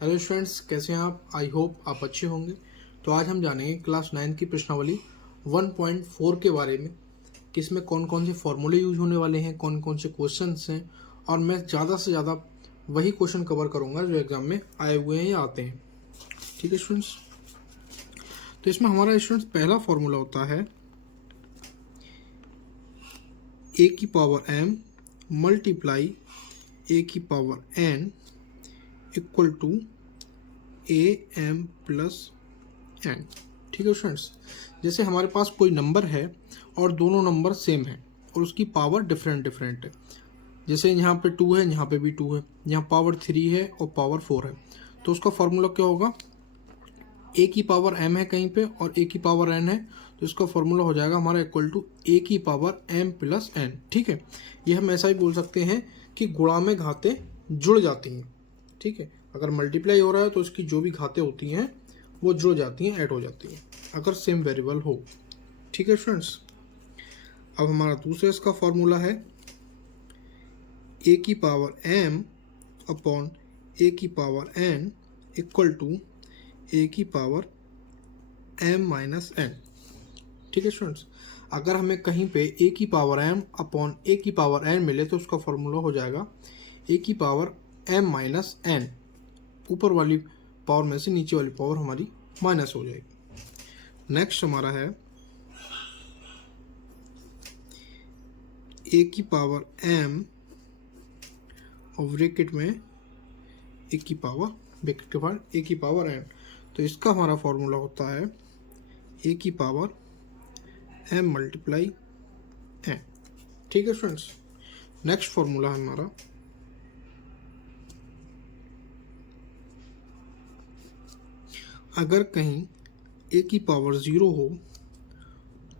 Hello students, कैसे हैं आप? आई होप आप अच्छे होंगे। तो आज हम जानेंगे क्लास 9 की प्रश्नावली 1.4 के बारे में कि इसमें कौन कौन से फॉर्मूले यूज होने वाले हैं, कौन कौन से क्वेश्चंस हैं, और मैं ज़्यादा से ज़्यादा वही क्वेश्चन कवर करूँगा जो एग्जाम में आए हुए हैं या आते हैं। ठीक है स्टूडेंट्स, तो इसमें हमारा स्टूडेंट्स पहला फॉर्मूला होता है ए की पावर एम मल्टीप्लाई ए की power N equal to A M plus N. ठीक है स्टूडेंट्स, जैसे हमारे पास कोई नंबर है और दोनों नंबर सेम है और उसकी पावर डिफरेंट डिफरेंट है। जैसे यहाँ पे 2 है, यहाँ पे भी 2 है, यहाँ पावर 3 है और पावर 4 है, तो उसका फॉर्मूला क्या होगा? ए की पावर एम है कहीं पे और ए की पावर एन है, तो इसका फॉर्मूला हो जाएगा हमारा इक्वल टू ए की पावर एम प्लस एन। ठीक है, ये हम ऐसा ही बोल सकते हैं कि गुणा में घातें जुड़ जाती हैं। ठीक है, अगर मल्टीप्लाई हो रहा है तो इसकी जो भी घातें होती हैं वो जुड़ जाती हैं, ऐड हो जाती हैं, अगर सेम वेरिएबल हो। ठीक है स्टूडेंट्स, अब हमारा दूसरा इसका फॉर्मूला है ए की पावर एम अपॉन ए की पावर एन इक्वल टू ए की पावर एम माइनस एन। ठीक है स्टूडेंट्स, अगर हमें कहीं पे ए की पावर एम अपॉन ए की पावर एन मिले तो उसका फॉर्मूला हो जाएगा ए की पावर एम माइनस एन। ऊपर वाली पावर में से नीचे वाली पावर हमारी माइनस हो जाएगी। नेक्स्ट हमारा है ए की पावर एम और ब्रैकेट में ए की पावर, ब्रैकेट के बाद ए की पावर एन, तो इसका हमारा फॉर्मूला होता है ए की पावर एम मल्टीप्लाई एन। ठीक है स्टूडेंट्स, नेक्स्ट फॉर्मूला है हमारा अगर कहीं ए की पावर 0 हो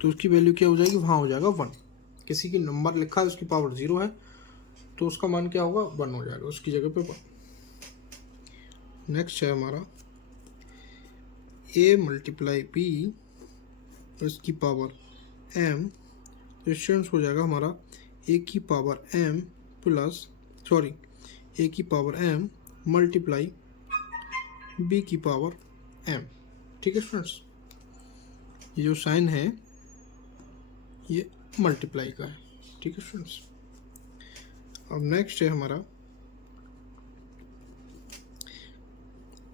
तो उसकी वैल्यू क्या हो जाएगी? वहाँ हो जाएगा 1। किसी की नंबर लिखा है उसकी पावर 0 है तो उसका मान क्या होगा? 1 हो जाएगा, उसकी जगह पे 1। नेक्स्ट है हमारा ए मल्टीप्लाई बी उसकी पावर एम, तो स्टूडेंट्स हो जाएगा हमारा ए की पावर एम प्लस ए की पावर एम मल्टीप्लाई बी की पावर एम। ठीक है स्टूडेंट्स, ये जो साइन है ये मल्टीप्लाई का है। ठीक है स्टूडेंट्स, अब नेक्स्ट है हमारा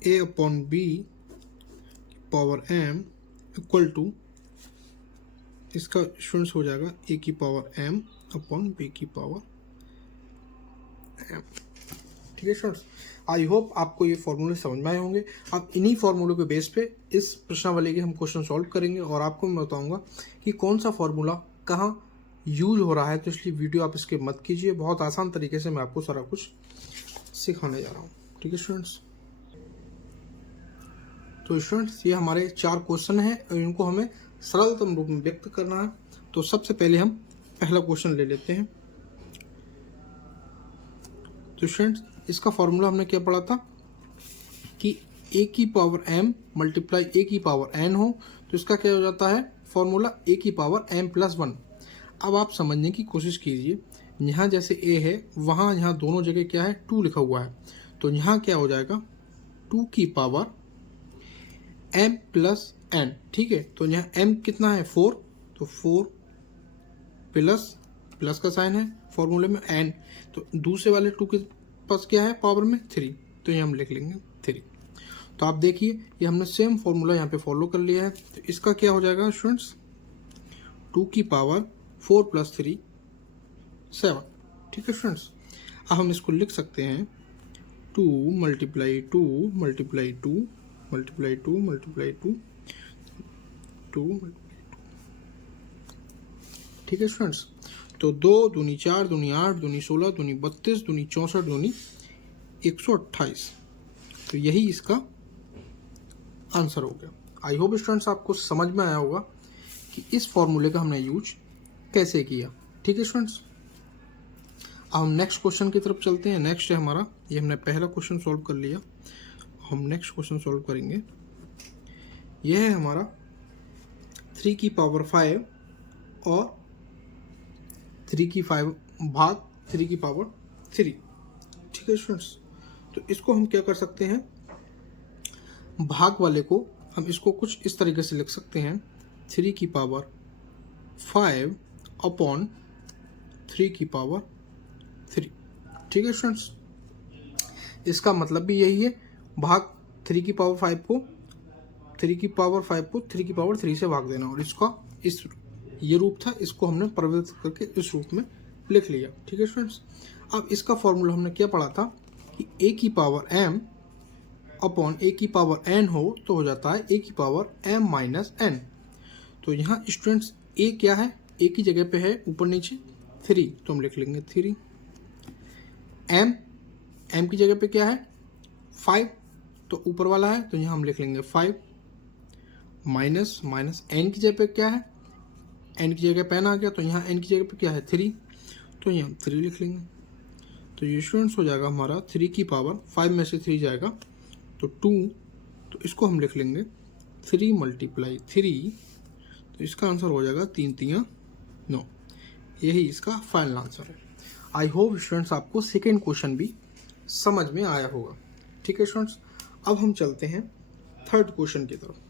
A upon B power M equal to, इसका स्टूडेंट्स हो जाएगा ए की पावर एम अपॉन बी की पावर एम। ठीक है स्टूडेंट्स, आई होप आपको ये फॉर्मूले समझ में आए होंगे। अब इन्हीं फॉर्मूलों के बेस पे इस प्रश्नावली के हम क्वेश्चन सॉल्व करेंगे और आपको मैं बताऊंगा कि कौन सा फॉर्मूला कहाँ यूज हो रहा है। तो इसलिए वीडियो आप इसके मत कीजिए, बहुत आसान तरीके से मैं आपको सारा कुछ सिखाने जा रहा हूँ। ठीक है स्टूडेंट्स, तो स्टूडेंट्स ये हमारे 4 क्वेश्चन हैं और इनको हमें सरलतम रूप में व्यक्त करना है। तो सबसे पहले हम पहला क्वेश्चन ले लेते हैं। तो स्टूडेंट्स इसका फॉर्मूला हमने क्या पढ़ा था कि ए की पावर एम मल्टीप्लाई ए की पावर एन हो, तो इसका क्या हो जाता है फॉर्मूला ए की पावर एम प्लस 1। अब आप समझने की कोशिश कीजिए, यहाँ जैसे ए है वहाँ यहाँ दोनों जगह क्या है 2 लिखा हुआ है, तो यहाँ क्या हो जाएगा 2 की पावर एम प्लस एन। ठीक है, तो यहाँ एम कितना है 4, तो 4 प्लस का साइन है फॉर्मूले में एन, तो दूसरे वाले 2 के पास क्या है पावर में 3, तो ये हम लिख लेंगे 3। तो आप देखिए ये हमने सेम फॉर्मूला यहाँ पे फॉलो कर लिया है। तो इसका क्या हो जाएगा स्टूडेंट्स 2 की पावर 4 प्लस 3 7। ठीक है स्टूडेंट्स, अब हम इसको लिख सकते हैं 2 मल्टीप्लाई 2 मल्टीप्लाई 2 मल्टीप्लाई 2 मल्टीप्लाई 2 2। ठीक है स्टूडेंट्स, तो 2 दूनी 4 दूनी 8 दूनी 16 दूनी 32 दूनी 64 दूनी 128, तो यही इसका आंसर हो गया। आई होप स्टूडेंट्स आपको समझ में आया होगा कि इस फॉर्मूले का हमने यूज कैसे किया। ठीक है स्टूडेंट्स, अब हम नेक्स्ट क्वेश्चन की तरफ चलते हैं। नेक्स्ट है हमारा, ये हमने पहला क्वेश्चन सॉल्व कर लिया, हम नेक्स्ट क्वेश्चन सॉल्व करेंगे। यह है हमारा 3 की पावर 5 और 3 की 5 भाग 3 की पावर 3। ठीक है स्टूडेंट्स, तो इसको हम क्या कर सकते हैं भाग वाले को हम इसको कुछ इस तरीके से लिख सकते हैं 3 की पावर 5 अपॉन 3 की पावर 3। ठीक है स्टूडेंट्स, इसका मतलब भी यही है, भाग 3 की पावर 5 को 3 की पावर 5 को 3 की पावर 3 से भाग देना, और इसका इस ये रूप था, इसको हमने परिवर्तित करके इस रूप में लिख लिया। ठीक है स्टूडेंट्स, अब इसका फॉर्मूला हमने क्या पढ़ा था कि a की पावर m अपॉन a की पावर n हो तो हो जाता है a की पावर m माइनस n। तो यहाँ स्टूडेंट्स a क्या है, a की जगह पे है ऊपर नीचे 3, तो हम लिख लेंगे 3। m की जगह पे क्या है 5, तो ऊपर वाला है तो यहाँ हम लिख लेंगे 5 माइनस माइनस n की जगह पे क्या है, n की जगह पे n आ गया, तो यहाँ n की जगह पे क्या है 3, तो यहाँ हम 3 लिख लेंगे। तो ये स्टूडेंट्स हो जाएगा हमारा 3 की पावर 5 में से 3 जाएगा तो 2, तो इसको हम लिख लेंगे 3 मल्टीप्लाई 3, तो इसका आंसर हो जाएगा 3 3 9। यही इसका फाइनल आंसर है। आई होप स्टूडेंट्स आपको सेकेंड क्वेश्चन भी समझ में आया होगा। ठीक है स्टूडेंट्स, अब हम चलते हैं थर्ड क्वेश्चन की तरफ।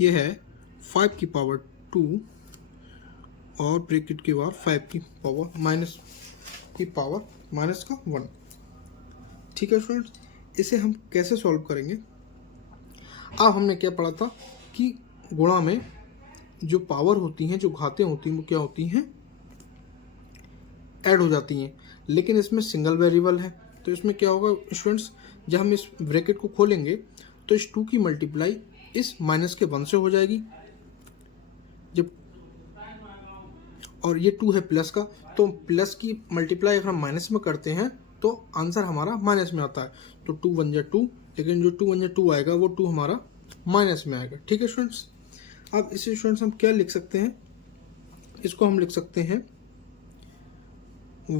यह है 5 की पावर 2 और ब्रैकेट के बाद 5 की पावर माइनस की पावर माइनस का 1। ठीक है स्टूडेंट्स, इसे हम कैसे सॉल्व करेंगे। अब हमने क्या पढ़ा था कि गुणा में जो पावर होती हैं, जो घातें होती हैं, वो क्या होती हैं, ऐड हो जाती हैं, लेकिन इसमें सिंगल वेरिएबल है। तो इसमें क्या होगा स्टूडेंट्स, जब हम इस ब्रैकेट को खोलेंगे तो इस 2 की मल्टीप्लाई इस माइनस के 1 से हो जाएगी, जब और ये 2 है प्लस का, तो प्लस की मल्टीप्लाई अगर हम माइनस में करते हैं तो आंसर हमारा माइनस में आता है। तो 2 1 जा 2, लेकिन जो 2 1 जा 2 आएगा वो 2 हमारा माइनस में आएगा। ठीक है स्टूडेंट्स, अब इसे स्टूडेंट्स हम क्या लिख सकते हैं, इसको हम लिख सकते हैं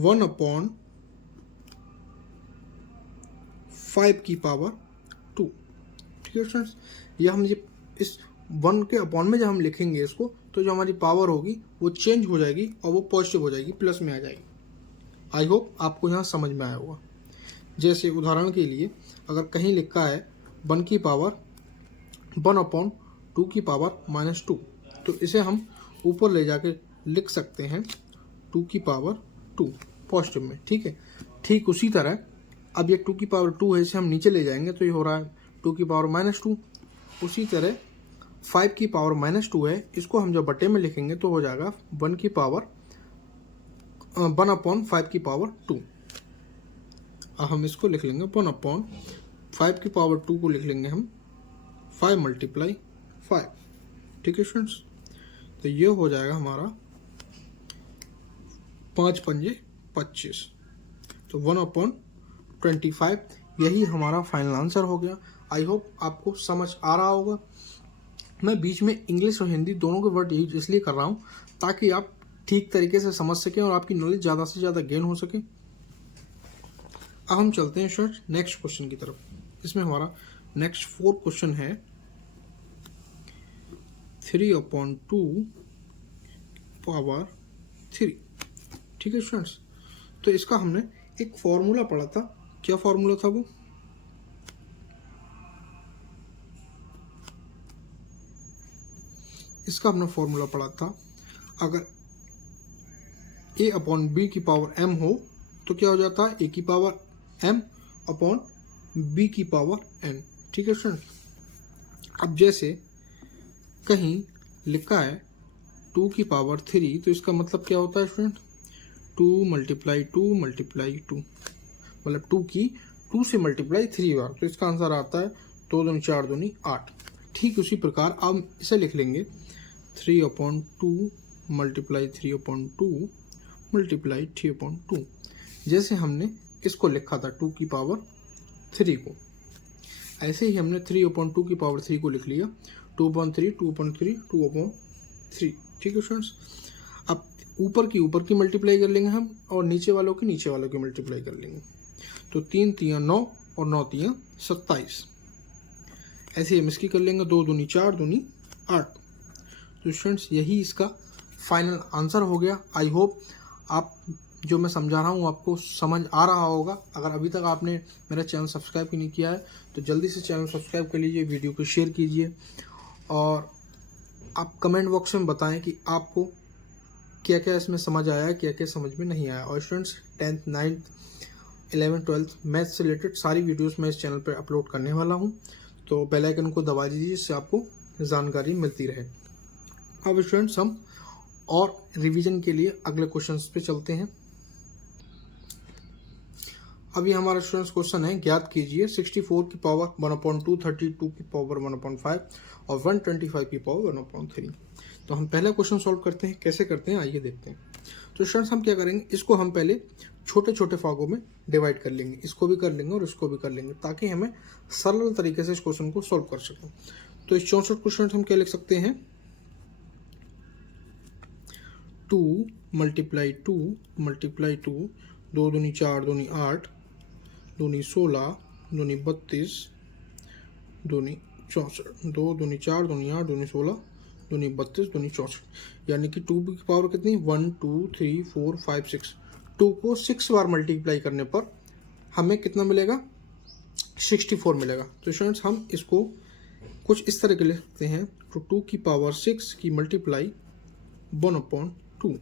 1 अपॉन 5 की पावर 2। ठीक है स्टूडेंट्स, यह हम ये इस 1 के अपॉन में जब हम लिखेंगे इसको, तो जो हमारी पावर होगी वो चेंज हो जाएगी और वो पॉजिटिव हो जाएगी, प्लस में आ जाएगी। आई होप आपको यहाँ समझ में आया होगा। जैसे उदाहरण के लिए अगर कहीं लिखा है 1 की पावर 1 अपॉन 2 की पावर माइनस 2, तो इसे हम ऊपर ले जाके लिख सकते हैं 2 की पावर 2 पॉजिटिव में। ठीक है, ठीक उसी तरह अब ये 2 की पावर 2 है, इसे हम नीचे ले जाएंगे तो ये हो रहा है 2 की पावर माइनस 2। उसी तरह 5 की पावर माइनस 2 है, इसको हम जब बटे में लिखेंगे तो हो जाएगा 1 की पावर 1 अपॉन 5 की पावर 2। अब हम इसको लिख लेंगे 1 अपॉन 5 की पावर 2 को लिख लेंगे हम 5 मल्टीप्लाई 5। ठीक है स्टूडेंट्स, तो ये हो जाएगा हमारा 5 पंजे 25, तो 1 अपॉन 25, यही हमारा फाइनल आंसर हो गया। आई होप आपको समझ आ रहा होगा। मैं बीच में इंग्लिश और हिंदी दोनों के वर्ड यूज इसलिए कर रहा हूँ ताकि आप ठीक तरीके से समझ सकें और आपकी नॉलेज ज़्यादा से ज़्यादा गेन हो सके। अब हम चलते हैं स्टूडेंट्स नेक्स्ट क्वेश्चन की तरफ। इसमें हमारा नेक्स्ट 4 क्वेश्चन है 3 अपॉन 2 पावर 3। ठीक है स्टूडेंट्स, तो इसका हमने एक फॉर्मूला पढ़ा था। क्या फॉर्मूला था वो, इसका हमने फॉर्मूला पढ़ा था, अगर a अपॉन बी की पावर m हो तो क्या हो जाता है a की पावर m अपॉन b की पावर n। ठीक है स्टूडेंट, अब जैसे कहीं लिखा है 2 की पावर 3, तो इसका मतलब क्या होता है स्टूडेंट, 2 मल्टीप्लाई 2 मल्टीप्लाई 2, मतलब 2 की 2 से मल्टीप्लाई 3 बार, तो इसका आंसर आता है 2 दूनी 4 दूनी 8। ठीक उसी प्रकार अब इसे लिख लेंगे 3 upon 2 multiply 3 upon 2 multiply 3 upon 2, जैसे हमने इसको लिखा था 2 की पावर 3 को, ऐसे ही हमने 3 अपॉन 2 की पावर 3 को लिख लिया 2 अपॉन 3 2 अपॉन 3 2 अपॉन 3। ठीक है स्टूडेंट्स, अब ऊपर की मल्टीप्लाई कर लेंगे हम और नीचे वालों की मल्टीप्लाई कर लेंगे, तो 3 3 9 और 9 3 27, ऐसे ही हम इसकी कर लेंगे 2 दूनी 4 दूनी 8। तो स्टूडेंट्स यही इसका फाइनल आंसर हो गया। आई होप आप जो मैं समझा रहा हूँ आपको समझ आ रहा होगा। अगर अभी तक आपने मेरा चैनल सब्सक्राइब नहीं किया है तो जल्दी से चैनल सब्सक्राइब कर लीजिए, वीडियो को शेयर कीजिए और आप कमेंट बॉक्स में बताएं कि आपको क्या क्या इसमें समझ आया, क्या क्या समझ में नहीं आया। और students 10th 9th 11th 12th maths से रिलेटेड सारी वीडियोस मैं इस चैनल पर अपलोड करने वाला हूँ, तो बेल आइकन को दबा दीजिए जिससे आपको जानकारी मिलती रहे। अब स्टूडेंट्स हम और रिवीजन के लिए अगले क्वेश्चंस पे चलते हैं। अभी हमारा स्टूडेंट्स क्वेश्चन है, ज्ञात कीजिए 64 की पावर 1/2, 32 की पावर 1/5 और 125 की पावर 1/3। तो हम पहला क्वेश्चन सॉल्व करते हैं। कैसे करते हैं आइए देखते हैं। तो स्टूडेंट्स हम क्या करेंगे, इसको हम पहले छोटे छोटे भागों में डिवाइड कर लेंगे, इसको भी कर लेंगे और इसको भी कर लेंगे ताकि हमें सरल तरीके से इस क्वेश्चन को सॉल्व कर सकें। तो इस 64 क्वेश्चन हम क्या लिख सकते हैं, 2 × 2 2 दूनी 4 दूनी 8 दूनी 16 दूनी 32 दूनी 64, 2 दूनी 4 दूनी 8 दूनी 16 दूनी 32 दूनी 64, यानी कि 2 की पावर कितनी, 1 2 3 4 5 6। 2 को 6 बार मल्टीप्लाई करने पर हमें कितना मिलेगा, 64 मिलेगा। तो स्टूडेंट्स हम इसको कुछ इस तरह के लिख सकते हैं, तो 2 की पावर 6 की मल्टीप्लाई 1/2।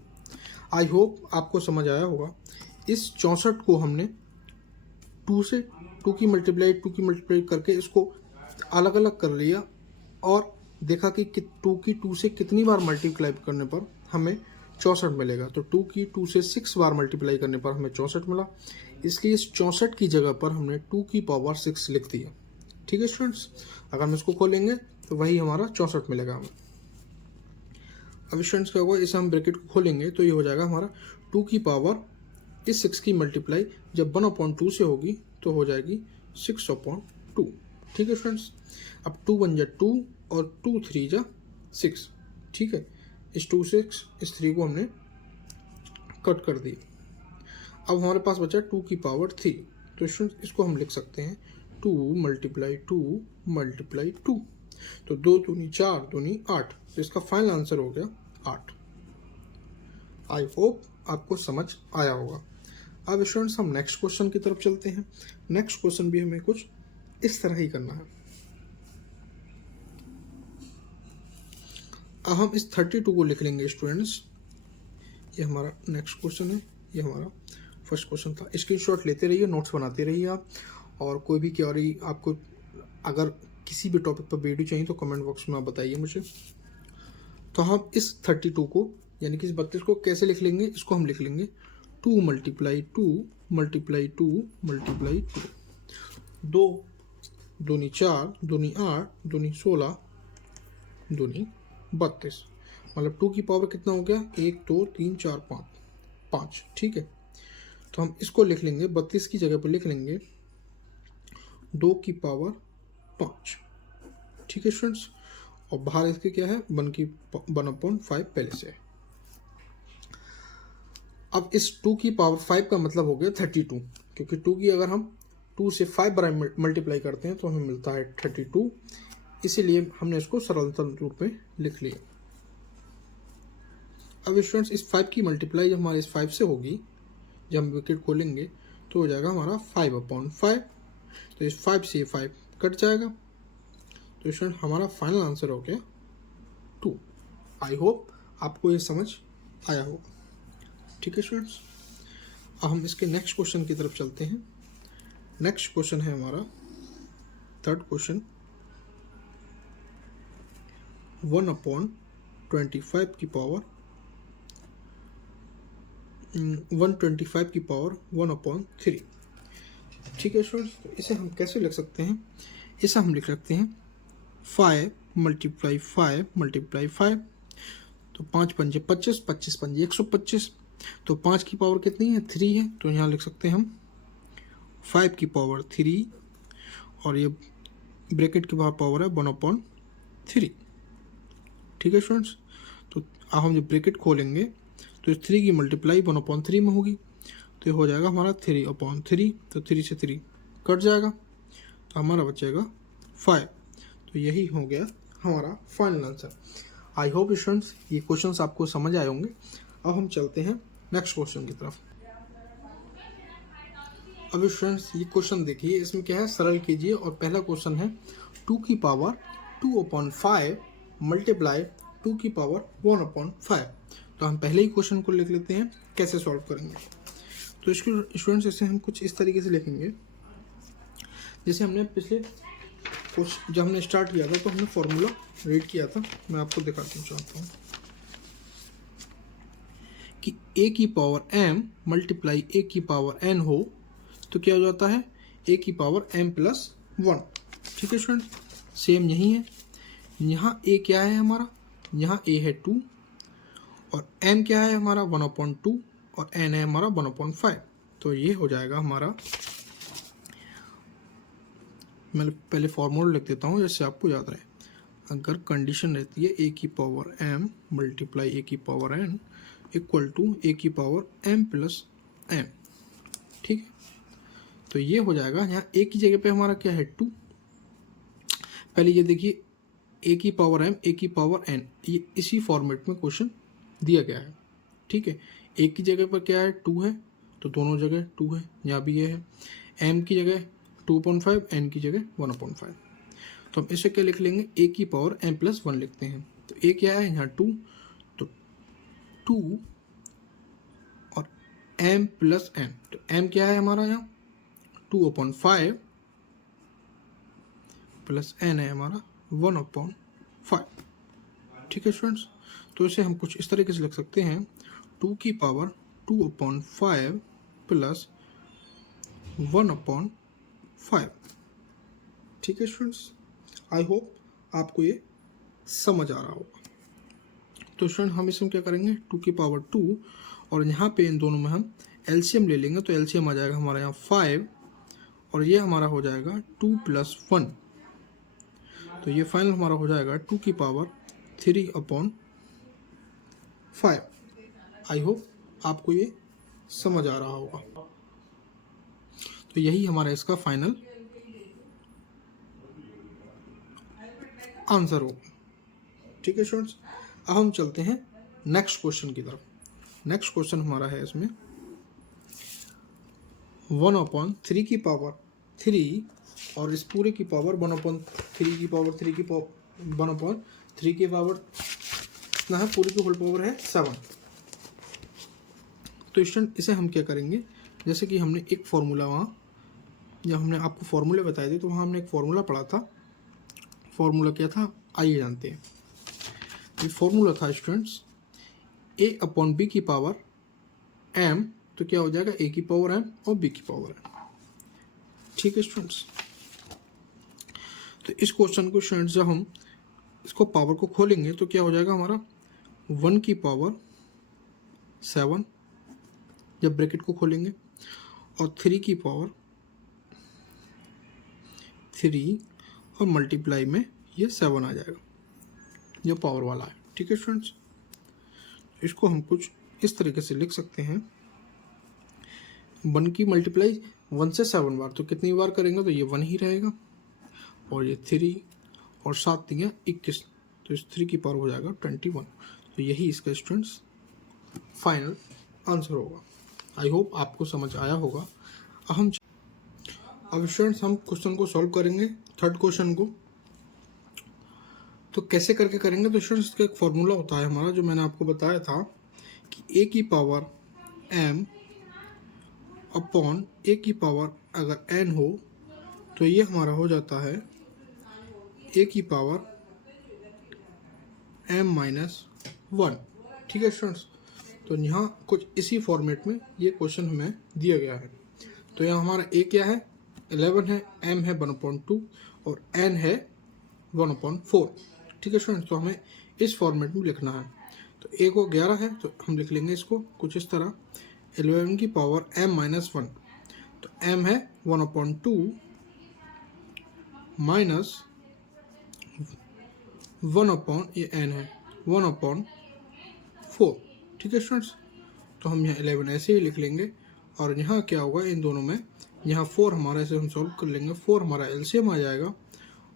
आई होप आपको समझ आया होगा। इस 64 को हमने 2 की मल्टीप्लाई करके इसको अलग अलग कर लिया और देखा कि 2 की 2 से कितनी बार मल्टीप्लाई करने पर हमें 64 मिलेगा। तो 2 की 2 से 6 बार मल्टीप्लाई करने पर हमें 64 मिला, इसलिए इस 64 की जगह पर हमने 2 की पावर 6 लिख दिया। ठीक है स्टूडेंट्स, अगर हम इसको खोलेंगे तो वही हमारा 64 मिलेगा हमें। अब स्टूडेंट्स क्या होगा, इसे हम ब्रैकेट को खोलेंगे तो ये हो जाएगा हमारा 2 की पावर इस 6 की मल्टीप्लाई जब 1/2 से होगी तो हो जाएगी 6/2। ठीक है स्टूडेंट्स, अब 2 1 जा 2 और 2 3 जा 6। ठीक है, इस 2 से इस 3 को हमने कट कर दिया। अब हमारे पास बचा 2 की पावर 3। तो स्टूडेंट्स इसको हम लिख सकते हैं 2 × 2 तो 2 दूनी 4 दूनी 8, तो इसका फाइनल आंसर हो गया 8। आई होप आपको समझ आया होगा। अब स्टूडेंट्स हम नेक्स्ट क्वेश्चन की तरफ चलते हैं। नेक्स्ट क्वेश्चन भी हमें कुछ इस तरह ही करना है। अब हम इस 32 को लिख लेंगे स्टूडेंट्स। ये हमारा नेक्स्ट क्वेश्चन है, ये हमारा फर्स्ट क्वेश्चन था। स्क्रीनशॉट लेते रहिए, नोट्स बनाते रहिए आप, और कोई भी क्वेरी आपको अगर किसी भी टॉपिक पर वीडियो चाहिए तो कमेंट बॉक्स में आप बताइए मुझे। तो हम इस 32 को यानी कि इस 32 को कैसे लिख लेंगे, इसको हम लिख लेंगे 2 × 2 2 दूनी 4 दूनी 8 दूनी 16 दूनी 32, मतलब 2 की पावर कितना हो गया, 1 2 3 4 5। ठीक है, तो हम इसको लिख लेंगे 32 की जगह पर लिख लेंगे 2 की पावर 5। ठीक है स्टूडेंट्स, और बाहर इसके क्या है, 1/5 पहले से। अब इस 2 की पावर 5 का मतलब हो गया 32, क्योंकि 2 की अगर हम 2 से 5 बार मल्टीप्लाई करते हैं तो हमें मिलता है 32, इसीलिए हमने इसको सरलतम रूप में लिख लिया। अब स्टूडेंट्स इस 5 की मल्टीप्लाई जब हमारे इस 5 से होगी, जब हम ब्रैकेट खोलेंगे तो हो जाएगा हमारा 5/5। तो इस 5 से 5 कट जाएगा, तो स्टूडेंट हमारा फाइनल आंसर हो गया 2। आई होप आपको ये समझ आया होगा। ठीक है स्टूडेंट्स, अब हम इसके नेक्स्ट क्वेश्चन की तरफ चलते हैं। नेक्स्ट क्वेश्चन है हमारा थर्ड क्वेश्चन, 1/25 की पावर 125 की पावर 1/3। ठीक है स्टूडेंट्स, तो इसे हम कैसे लिख सकते हैं, इसे हम लिख सकते हैं 5 × 5 तो 5 पंजे 25, 25 पंजे 125। तो 5 की पावर कितनी है, 3 है, तो यहाँ लिख सकते हैं हम 5 की पावर 3 और ये ब्रैकेट की पावर है 1/3। ठीक है स्टूडेंट्स, तो अब हम जब ब्रैकेट खोलेंगे तो इस 3 की मल्टीप्लाई 1/3 में होगी, तो ये हो जाएगा हमारा 3/3। तो 3 से 3 कट जाएगा, तो हमारा बचेगा 5। तो यही हो गया हमारा final answer. I hope students ये क्वेश्चंस आपको समझ आए होंगे। अब हम चलते हैं नेक्स्ट क्वेश्चन की तरफ। अब स्टूडेंट्स ये क्वेश्चन देखिए, इसमें क्या है, सरल कीजिए। और पहला क्वेश्चन है 2 की पावर 2/5 मल्टीप्लाई 2 की पावर 1/5। तो हम पहले ही क्वेश्चन को लिख लेते हैं, कैसे सॉल्व करेंगे। तो इसको स्टूडेंट्स इसे हम कुछ इस तरीके से लिखेंगे, जैसे हमने पिछले कुछ जब हमने स्टार्ट किया था तो हमने फॉर्मूला रीड किया था। मैं आपको दिखाना चाहता हूँ कि a की पावर m मल्टीप्लाई a की पावर n हो तो क्या हो जाता है, a की पावर m+1। ठीक है स्टूडेंट, सेम यही है। यहाँ a क्या है हमारा, यहाँ a है 2 और m क्या है हमारा 1/2 और n है हमारा 1/5। तो ये हो जाएगा हमारा, मैं पहले फॉर्मूला लिख देता हूँ जैसे आपको याद रहे। अगर कंडीशन रहती है a की पावर m मल्टीप्लाई a की power n equal to a की पावर m+n, ठीक है। तो ये हो जाएगा, यहाँ a की जगह पे हमारा क्या है 2। पहले ये देखिए, a की पावर m a की पावर n, ये इसी फॉर्मेट में क्वेश्चन दिया गया है। ठीक है, a की जगह पर क्या है 2 है, तो दोनों जगह 2 है। यहाँ भी ये है, m की जगह 2/5, n की जगह 1/5। तो हम इसे क्या लिख लेंगे, a की पावर m+1 लिखते हैं। तो a क्या है यहाँ 2, तो 2 और m+n, तो m क्या है हमारा यहाँ 2/5 प्लस n है हमारा 1/5। ठीक है स्टूडेंट्स, तो इसे हम कुछ इस तरीके से लिख सकते हैं, 2 की पावर 2/5 प्लस 1/5। ठीक है स्टूडेंट्स, आई होप आपको ये समझ आ रहा होगा। तो स्टूडेंट हम इसमें क्या करेंगे, 2 की पावर 2 और यहाँ पे इन दोनों में हम एलसीएम ले लेंगे। तो एलसीएम आ जाएगा हमारा यहाँ 5 और ये हमारा हो जाएगा 2 + 1। तो ये फाइनल हमारा हो जाएगा 2 की पावर 3/5। आई होप आपको ये समझ आ रहा होगा। तो यही हमारा इसका फाइनल आंसर होगा। ठीक है स्टूडेंट्स, अब हम चलते हैं नेक्स्ट क्वेश्चन की तरफ। नेक्स्ट क्वेश्चन हमारा है इसमें 1/3 की पावर 3 और इस पूरे की पावर 1/3 की पावर 3 की पावर 1/3 की पावर कितना है, पूरी की होल पावर है 7। तो स्टूडेंट इसे हम क्या करेंगे, जैसे कि हमने एक फॉर्मूला वहाँ, जब हमने आपको फॉर्मूले बताए थे तो वहाँ हमने एक फॉर्मूला पढ़ा था। फॉर्मूला क्या था, आइए जानते हैं। ये फॉर्मूला था स्टूडेंट्स a/b की पावर m, तो क्या हो जाएगा a की पावर m और b की पावर m। ठीक है स्टूडेंट्स, तो इस क्वेश्चन को स्टूडेंट्स जब हम इसको पावर को खोलेंगे तो क्या हो जाएगा हमारा 1 की पावर 7 जब ब्रैकेट को खोलेंगे और 3 की पावर 3 और मल्टीप्लाई में ये 7 आ जाएगा, जो पावर वाला है। ठीक है स्टूडेंट्स, इसको हम कुछ इस तरीके से लिख सकते हैं, 1 की मल्टीप्लाई 1 से 7 बार, तो कितनी बार करेंगे तो ये 1 ही रहेगा और ये 3 और 7 3 21, तो इस 3 की पावर हो जाएगा 21। तो यही इसका स्टूडेंट्स फाइनल आंसर होगा। आई होप आपको समझ आया होगा। अब स्टूडेंट्स हम क्वेश्चन को सॉल्व करेंगे, थर्ड क्वेश्चन को। तो कैसे करके करेंगे, तो स्टूडेंट्स इसका एक फॉर्मूला होता है हमारा, जो मैंने आपको बताया था कि a की पावर m अपॉन a की पावर अगर n हो तो ये हमारा हो जाता है a की पावर m-1। ठीक है स्टूडेंट्स, तो यहाँ कुछ इसी फॉर्मेट में ये क्वेश्चन हमें दिया गया है। तो यहाँ हमारा a क्या है 11 है, m है 1/2 और n है 1/4। ठीक है स्टूडेंट्स, तो हमें इस फॉर्मेट में लिखना है। तो a को 11 है तो हम लिख लेंगे इसको कुछ इस तरह, 11 की पावर m-1, तो m है 1/2 माइनस 1/, n है 1/4। ठीक है स्टूडेंट्स, तो हम यहाँ 11 ऐसे ही लिख लेंगे और यहाँ क्या होगा, इन दोनों में यहाँ 4 हमारा ऐसे हम सॉल्व कर लेंगे, 4 हमारा एलसीएम आ जाएगा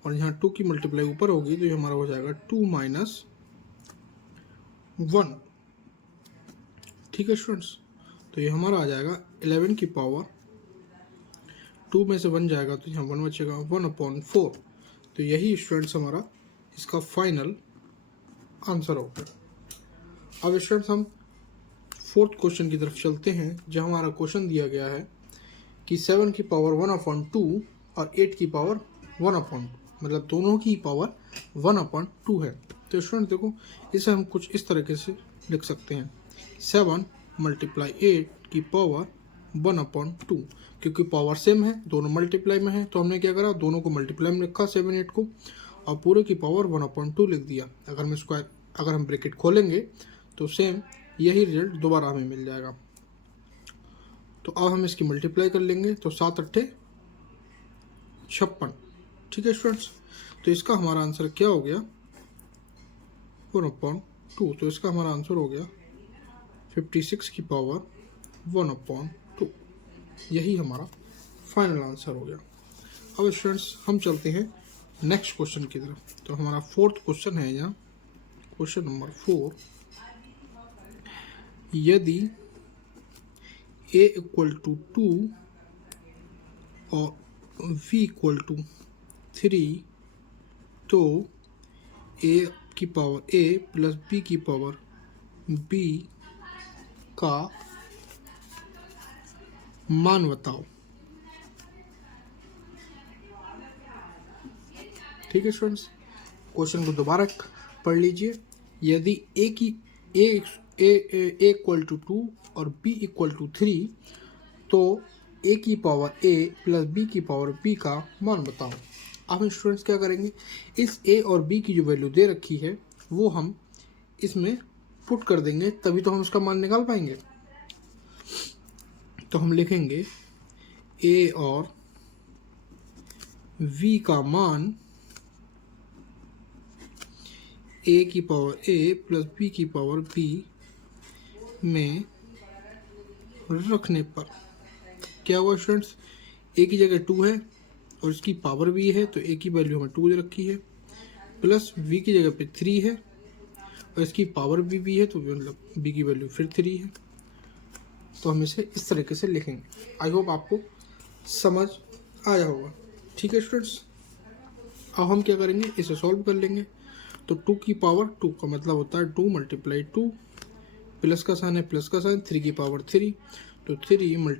और यहाँ 2 की मल्टीप्लाई ऊपर होगी तो ये हमारा हो जाएगा 2 - 1। ठीक है स्टूडेंट्स, तो ये हमारा आ जाएगा 11 की पावर 2 में से 1 जाएगा तो यहाँ 1 बचेगा, 1/4। तो यही स्टूडेंट्स हमारा इसका फाइनल आंसर होगा। अब स्टूडेंट्स हम फोर्थ क्वेश्चन की तरफ चलते हैं, जहाँ हमारा क्वेश्चन दिया गया है कि 7 की पावर 1/2 और 8 की पावर 1/2, मतलब दोनों की पावर 1/2 है। तो स्टूडेंट देखो, इसे हम कुछ इस तरीके से लिख सकते हैं, 7 × 8 की पावर 1/2। क्योंकि पावर सेम है, दोनों मल्टीप्लाई में है, तो हमने क्या करा, दोनों को मल्टीप्लाई में रखा 7 8 को, और पूरे की पावर 1/2 लिख दिया। अगर हम ब्रैकेट खोलेंगे तो सेम यही रिजल्ट दोबारा हमें मिल जाएगा। तो अब हम इसकी मल्टीप्लाई कर लेंगे, तो 7 8 56। ठीक है स्टूडेंट्स, तो इसका हमारा आंसर क्या हो गया, 1/2। तो इसका हमारा आंसर हो गया 56 की पावर 1/2। यही हमारा फाइनल आंसर हो गया। अब स्टूडेंट्स हम चलते हैं नेक्स्ट क्वेश्चन की तरफ। तो हमारा फोर्थ क्वेश्चन है यहाँ, क्वेश्चन नंबर 4। यदि a = 2 और v = 3, तो a की पावर a प्लस b की पावर b का मान बताओ। ठीक है स्टूडेंट्स, क्वेश्चन को दोबारा पढ़ लीजिए। यदि a = 2 और b = 3, तो a की पावर a प्लस b की पावर b का मान बताओ। अब हम स्टूडेंट्स क्या करेंगे, इस a और b की जो वैल्यू दे रखी है वो हम इसमें पुट कर देंगे, तभी तो हम उसका मान निकाल पाएंगे। तो हम लिखेंगे a और v का मान a की पावर a प्लस b की पावर b में रखने पर क्या हुआ स्टूडेंट्स, a की जगह 2 है और इसकी पावर भी है, तो a की वैल्यू हमें 2 दे रखी है, प्लस v की जगह पे 3 है और इसकी पावर भी है, तो मतलब b की वैल्यू फिर 3 है। तो हम इसे इस तरीके से लिखेंगे। आई होप आपको समझ आया होगा। ठीक है स्टूडेंट्स, अब हम क्या करेंगे, इसे सॉल्व कर लेंगे। तो 2 की पावर 2 का मतलब होता है 2 × 2, प्लस का साइन है प्लस का साइन, 3 की पावर 3, तो 3 ×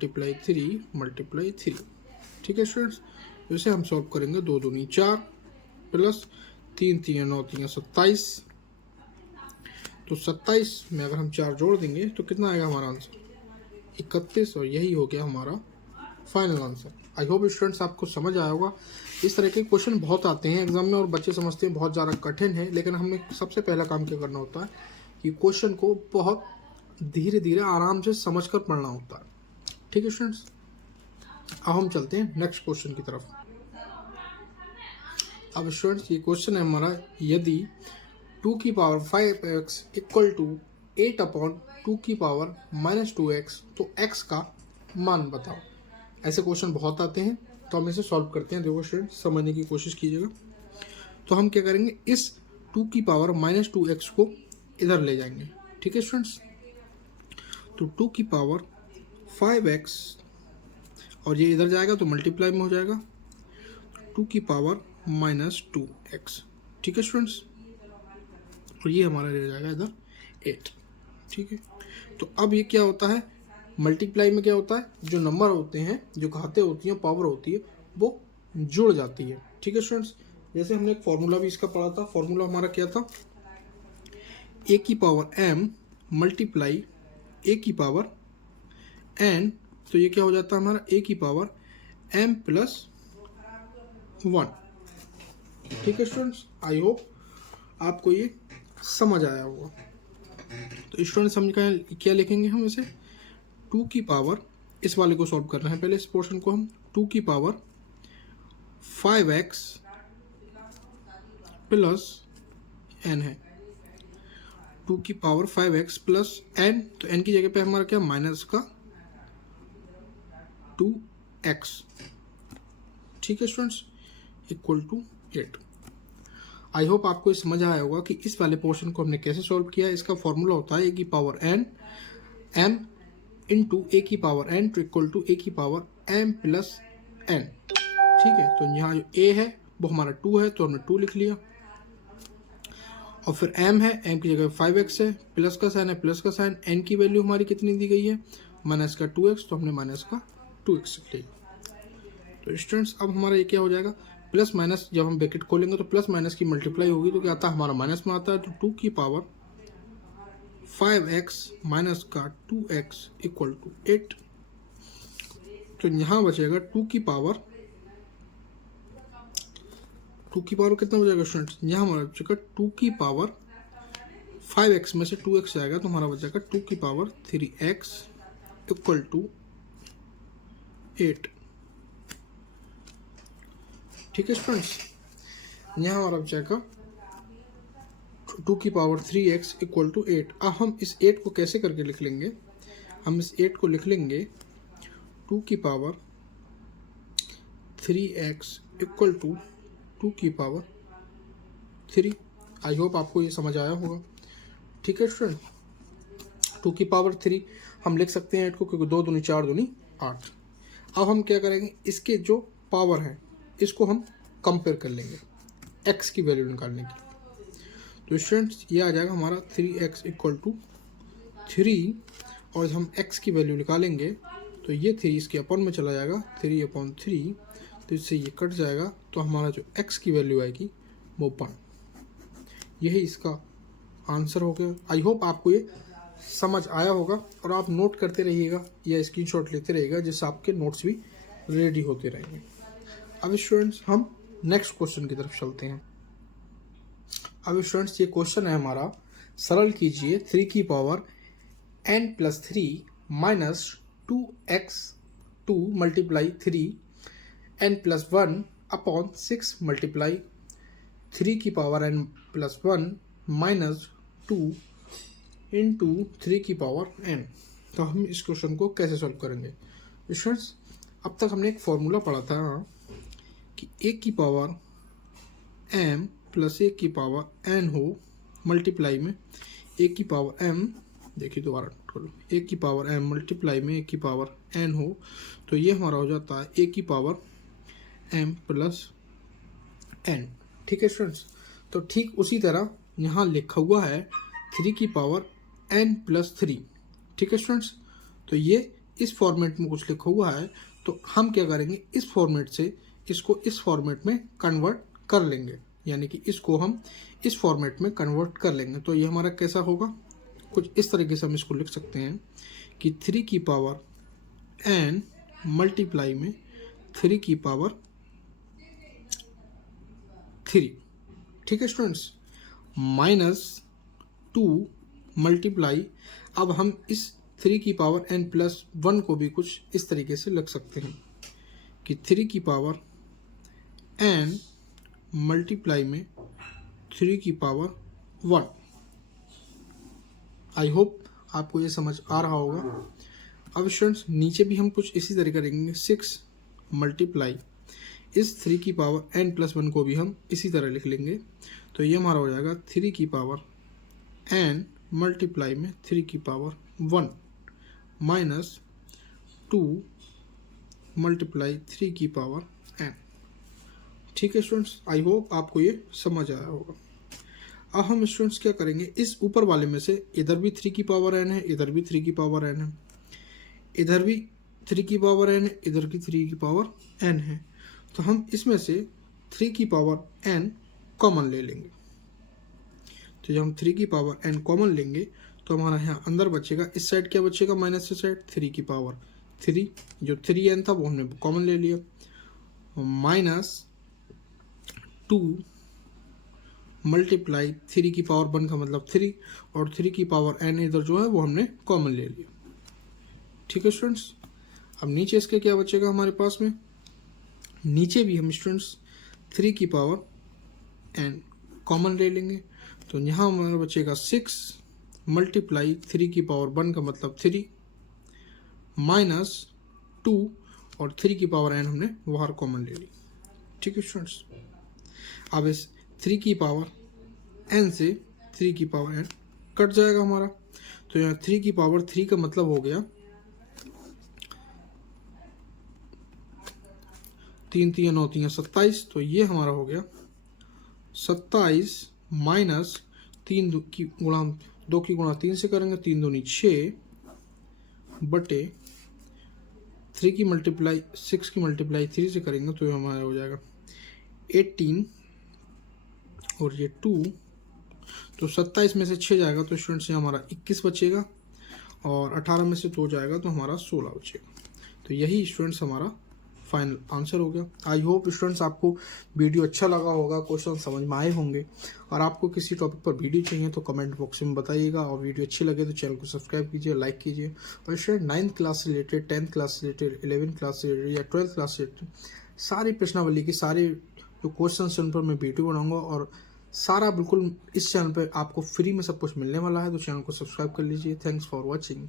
3। ठीक है स्टूडेंट्स, तो इसे हम सॉल्व करेंगे। 2 दूनी 4 प्लस 3 3 9 3 27, तो 27 में अगर हम 4 जोड़ देंगे तो कितना आएगा हमारा आंसर, 31। और यही हो गया हमारा final answer. I hope students आपको समझ आया होगा। इस तरह के क्वेश्चन बहुत आते हैं एग्जाम में और बच्चे समझते हैं बहुत ज़्यादा कठिन है, लेकिन हमें सबसे पहला काम क्या करना होता है कि क्वेश्चन को बहुत धीरे धीरे आराम से समझकर पढ़ना होता है। ठीक है स्टूडेंट्स, अब हम चलते हैं नेक्स्ट क्वेश्चन की तरफ। अब स्टूडेंट्स ये क्वेश्चन है हमारा, यदि 2 की पावर 5x = 8/2 की पावर -2x, तो x का मान बताओ। ऐसे क्वेश्चन बहुत आते हैं, तो हम इसे सॉल्व करते हैं। देखो स्टूडेंट, समझने की कोशिश कीजिएगा। तो हम क्या करेंगे, इस 2 की पावर -2x को इधर ले जाएंगे। ठीक है स्टूडेंट्स, तो 2 की पावर 5x और ये इधर जाएगा तो मल्टीप्लाई में हो जाएगा 2 की पावर -2x। ठीक है स्टूडेंट्स, और ये हमारा रह जाएगा इधर 8। ठीक है, तो अब ये क्या होता है, मल्टीप्लाई में क्या होता है, जो नंबर होते हैं, जो घातें होती हैं, पावर होती है, वो जुड़ जाती है। ठीक है स्टूडेंट्स, जैसे हमने एक फॉर्मूला भी इसका पढ़ा था। फॉर्मूला हमारा क्या था, a की पावर m मल्टीप्लाई a की पावर n, तो ये क्या हो जाता है हमारा a की पावर m प्लस 1। ठीक है स्टूडेंट्स, आई होप आपको ये समझ आया होगा। तो स्टूडेंट्स हम क्या लिखेंगे, हम इसे 2 की पावर, इस वाले को सॉल्व करना है पहले, इस पोर्शन को हम 2 की पावर 5x प्लस n है, 2 की पावर 5x प्लस n, तो n की जगह पे हमारा क्या, माइनस का 2x। ठीक है स्टूडेंट्स, = 8। आई होप आपको समझ आया होगा कि इस वाले पोर्शन को हमने कैसे सॉल्व किया। इसका फॉर्मूला होता है a की power n m into a की पावर n = a की पावर m प्लस n। ठीक है, तो यहाँ जो a है वो हमारा 2 है तो हमने 2 लिख लिया, और फिर m है, m की जगह 5x है, प्लस का साइन है, प्लस का साइन, n की वैल्यू हमारी कितनी दी गई है, माइनस का 2x, तो हमने माइनस का 2x लिख लिया। तो स्टूडेंट्स अब हमारा ये क्या हो जाएगा, प्लस माइनस जब हम ब्रैकेट खोलेंगे तो प्लस माइनस की मल्टीप्लाई होगी तो क्या आता है हमारा माइनस में आता है, तो 2 की पावर 5x माइनस का 2x इक्वल टू 8। तो यहाँ बचेगा 2 की पावर कितना बचेगा स्टूडेंट्स, यहाँ हमारा बचेगा 2 की पावर 5x में से 2x जाएगा तो हमारा बचेगा 2 की पावर 3x इक्वल टू 8। ठीक है स्टूडेंट्स, यहाँ हमारा बचेगा 2 की पावर 3x इक्वल टू 8। अब हम इस 8 को कैसे करके लिख लेंगे, हम इस 8 को लिख लेंगे 2 की पावर 3x इक्वल टू 2 की पावर 3। आई होप आपको ये समझ आया होगा। ठीक है स्टूडेंट, 2 की पावर 3 हम लिख सकते हैं 8 को, क्योंकि 2 दूनी 4 दूनी 8। अब हम क्या करेंगे, इसके जो पावर है इसको हम कंपेयर कर लेंगे x की वैल्यू निकालने की। तो स्टूडेंट्स ये आ जाएगा हमारा 3x इक्वल टू 3, और हम x की वैल्यू निकालेंगे तो ये 3 इसके अपन में चला जाएगा, 3/3, तो इससे ये कट जाएगा, तो हमारा जो x की वैल्यू आएगी वो 1। यही इसका आंसर हो गया। आई होप आपको ये समझ आया होगा, और आप नोट करते रहिएगा या स्क्रीनशॉट लेते रहिएगा जिससे आपके नोट्स भी रेडी होते रहेंगे। अब स्टूडेंट्स हम नेक्स्ट क्वेश्चन की तरफ चलते हैं। अब स्टूडेंट्स ये क्वेश्चन है हमारा, सरल कीजिए 3 की power n plus 3 minus 2x2 multiply 3 n plus 1 upon 6 multiply 3 की power n plus 1 minus 2 into 3 की पावर n। तो हम इस क्वेश्चन को कैसे सॉल्व करेंगे स्टूडेंट्स, अब तक हमने एक फॉर्मूला पढ़ा था कि a की पावर m प्लस a की पावर n हो मल्टीप्लाई में a की पावर m, देखिए दोबारा नोट कर लो, a की पावर m मल्टीप्लाई में a की पावर n हो, तो ये हमारा हो जाता है a की पावर m प्लस n। ठीक है स्टूडेंट्स, तो ठीक उसी तरह यहाँ लिखा हुआ है 3 की पावर n प्लस 3। ठीक है स्टूडेंट्स, तो ये इस फॉर्मेट में कुछ लिखा हुआ है, तो हम क्या करेंगे, इस फॉर्मेट से इसको इस फॉर्मेट में कन्वर्ट कर लेंगे, यानी कि इसको हम इस फॉर्मेट में कन्वर्ट कर लेंगे। तो ये हमारा कैसा होगा, कुछ इस तरीके से हम इसको लिख सकते हैं कि 3 की पावर n मल्टीप्लाई में 3 की पावर 3। ठीक है स्टूडेंट्स, माइनस 2 मल्टीप्लाई, अब हम इस 3 की पावर n प्लस 1 को भी कुछ इस तरीके से लिख सकते हैं कि 3 की पावर n मल्टीप्लाई में 3 की पावर 1। आई होप आपको ये समझ आ रहा होगा। अब स्टूडेंट्स नीचे भी हम कुछ इसी तरह करेंगे, 6 मल्टीप्लाई इस 3 की पावर n प्लस 1 को भी हम इसी तरह लिख लेंगे, तो ये हमारा हो जाएगा 3 की पावर n मल्टीप्लाई में 3 की पावर 1 माइनस 2 मल्टीप्लाई 3 की पावर n। ठीक है स्टूडेंट्स, आई होप आपको ये समझ आया होगा। अब हम स्टूडेंट्स क्या करेंगे, इस ऊपर वाले में से इधर भी 3 की पावर n है, इधर भी 3 की पावर n है, इधर भी 3 की पावर n है, इधर की 3 की पावर n है, तो हम इसमें से 3 की पावर n कॉमन ले लेंगे। तो जब हम 3 की पावर n कॉमन लेंगे तो हमारा यहाँ अंदर बचेगा, इस साइड क्या बचेगा, माइनस से साइड 3 की पावर 3, जो 3n था वो हमने कॉमन ले लिया, माइनस 2 मल्टीप्लाई 3 की पावर 1 का मतलब 3, और 3 की पावर n इधर जो है वो हमने कॉमन ले लिया। ठीक है स्टूडेंट्स, अब नीचे इसके क्या बचेगा हमारे पास में, नीचे भी हम स्टूडेंट्स 3 की पावर n कॉमन ले लेंगे, तो यहाँ हमारा बचेगा 6 मल्टीप्लाई 3 की पावर 1 का मतलब 3 माइनस 2, और 3 की पावर n हमने बाहर कॉमन ले ली। ठीक है स्टूडेंट्स, अब इस 3 की पावर n से 3 की पावर n कट जाएगा हमारा, तो यहाँ 3 की पावर 3 का मतलब हो गया 3 3 9 3 27, तो ये हमारा हो गया 27 माइनस 3 की गुणा 2 की गुणा 3 से करेंगे, 3 दूनी 6 बटे 3 की मल्टीप्लाई 6 की मल्टीप्लाई 3 से करेंगे तो ये हमारा हो जाएगा 18 और ये 2, तो 27 में से 6 जाएगा तो स्टूडेंट्स से हमारा 21 बचेगा और 18 में से 2 जाएगा तो हमारा 16 बचेगा। तो यही स्टूडेंट्स हमारा फाइनल आंसर हो गया। आई होप स्टूडेंट्स आपको वीडियो अच्छा लगा होगा, क्वेश्चन समझ में आए होंगे, और आपको किसी टॉपिक पर वीडियो चाहिए तो कमेंट बॉक्स में बताइएगा, और वीडियो अच्छी लगे तो चैनल को सब्सक्राइब कीजिए, लाइक कीजिए। और स्टूडेंट 9th क्लास से रिलेटेड, 10th क्लास से रिलेटेड, 11th क्लास से रिलेटेड या 12th क्लास से रिलेटेड सारी प्रश्नावली की सारे जो क्वेश्चन उन पर मैं वीडियो बनाऊंगा, और सारा बिल्कुल इस चैनल पर आपको फ्री में सब कुछ मिलने वाला है। तो चैनल को सब्सक्राइब कर लीजिए। Thanks for watching.